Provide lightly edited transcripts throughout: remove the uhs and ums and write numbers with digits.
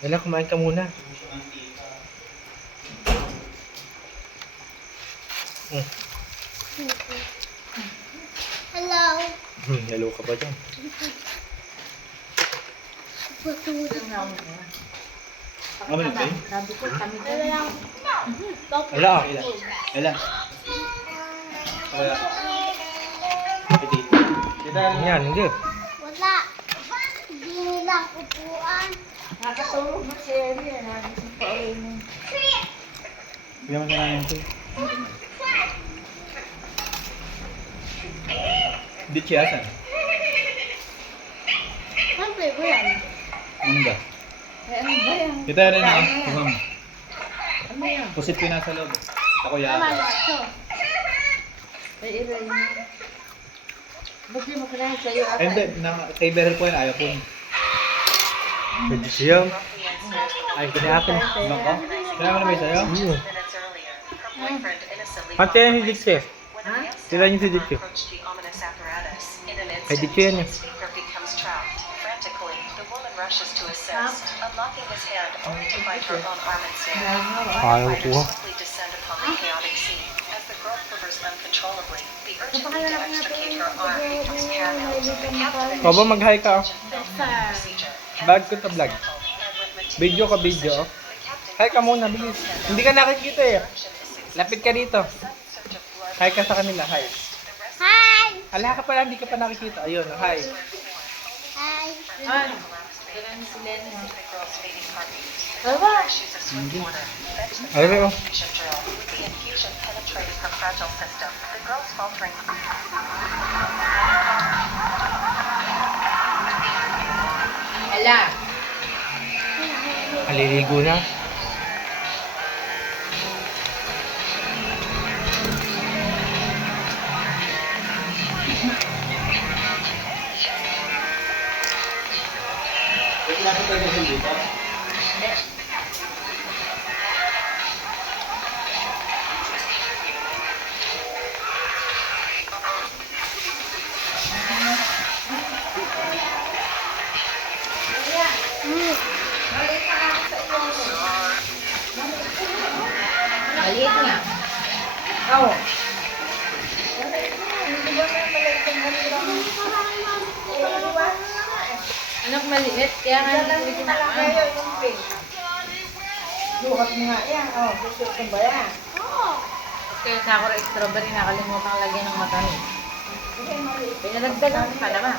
Wala, kumain ka muna. Hello. Hello ka ba dyan? Ano ba yun? Sabi ko, kami Wala. Wala. Wala. Yan, hindi. Wala. Hindi nilang upuan. nakatulog na si Eri. Nagising pa uwi mo. Bigyan mo sa namin ito. Hindi chiyasan. Ang flavor yan. Mangga. Ano ba yan? Kita rin na. Tumam. Ano yan? Pusit ko nasa loob. Ako Tama yata. na ito. Ay, Eri. Ba't di mo kailangan sa'yo ata? Hindi, kay Beryl po yan. Ayaw po yun. Pwede siya. Ay, kinaapin. Ano ka? Kaya mo na ba sa'yo? Pati yan si Dixie. Ha? Sila niyo si Dixie. Ay, Dixie yan eh. Ayaw ko. Ikaw ba mag-hi ka? Bag ko to vlog. Video ka video. Hi ka muna, bilis. Hindi ka nakikita eh. Lapit ka dito. Hi ka sa kanila, hi. Hi! Ala ka pala, hindi ka pa nakikita. Ayun, hi. Hi. Ay, kailangan si Lenny. Aba! Ayun, oh. Ala! Aliligo na. Maliit nga. Oo. Anak maliit, kaya nga hindi ko kinakain. Bukas mo nga yan. Oh, gusto ko ba yan? Kaya sa ako rin strawberry, nakalimutan lagyan ng matamis. Pinalagdagan ka naman.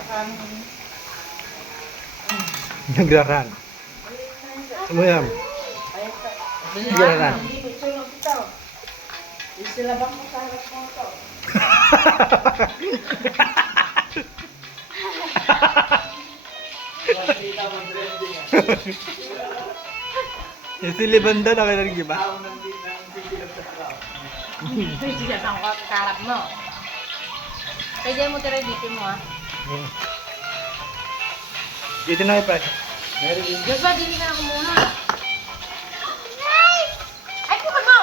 Nagraran. Ano yan? Nagraran. Hindi, sunog ito. Isilabang mo sa harap mo ito. Yung si Libanda na kailan di ba? Siya sa karap mo. Pwede mo tira dito mo ha. Dito na ipag. Diyos ba, dili ka na kumuna. Ay, bukan mo!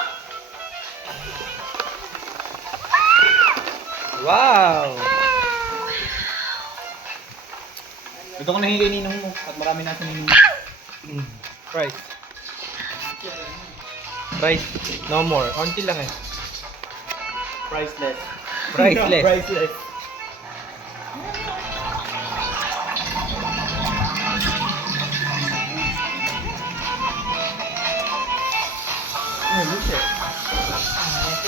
Wow! Ito ko nahingi kay ninong mo at marami na sa ninong mo. Price. Price. No more. Onti lang eh. Priceless. Priceless. Priceless.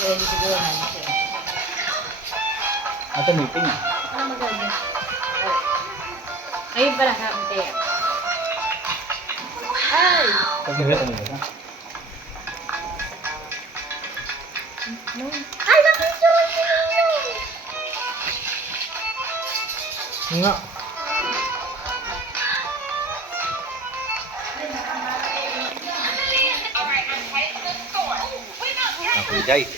Pwede siguro na siya. Ito meeting ah. Ano maganda? Ayun pala sa akin kaya. Ay! Pag-ibig mo ba? Ay, napicture si Ninong! Nga. Ako guys.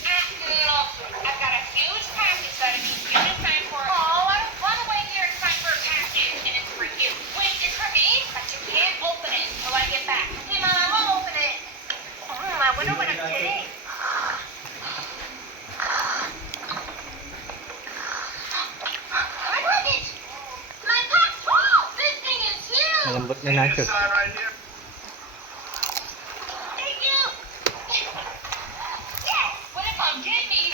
I've got a huge package that I need you to sign for. Oh, I don't want to wait here and sign for a package, and it's for you. Wait, it's for me? But you can't open it until I get back. Okay, Mom, I won't open it. I wonder what I'm getting. My luggage! My Malambot na nachos. Thank you. Yes. What if I'm getting me?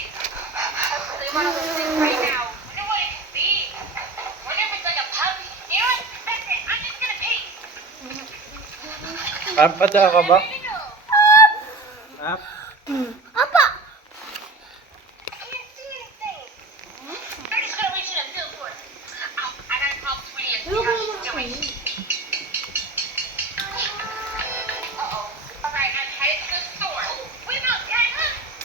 They want to sleep right now. Wonder what it could be. Wonder if it's like a puppy. You know what? That's it. I'm just gonna pee. Papada ka ba? Ready to go. Ah, Apa? I can't see anything. I'm just gonna reach in and feel for it. Oh, I gotta call Sweetie and see how she's doing. Uh-oh. All right, I'm headed to the store. Wait, no, Dad.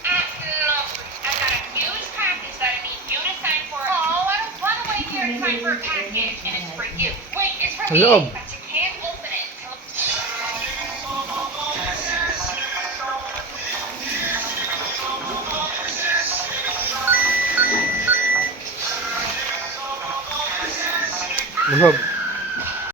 Absolutely. I got a huge package that I need you to sign for. Oh, I don't want to wait here to sign for a package, and it's for you. Wait, it's for me, Hello. but you can't open it until... busog.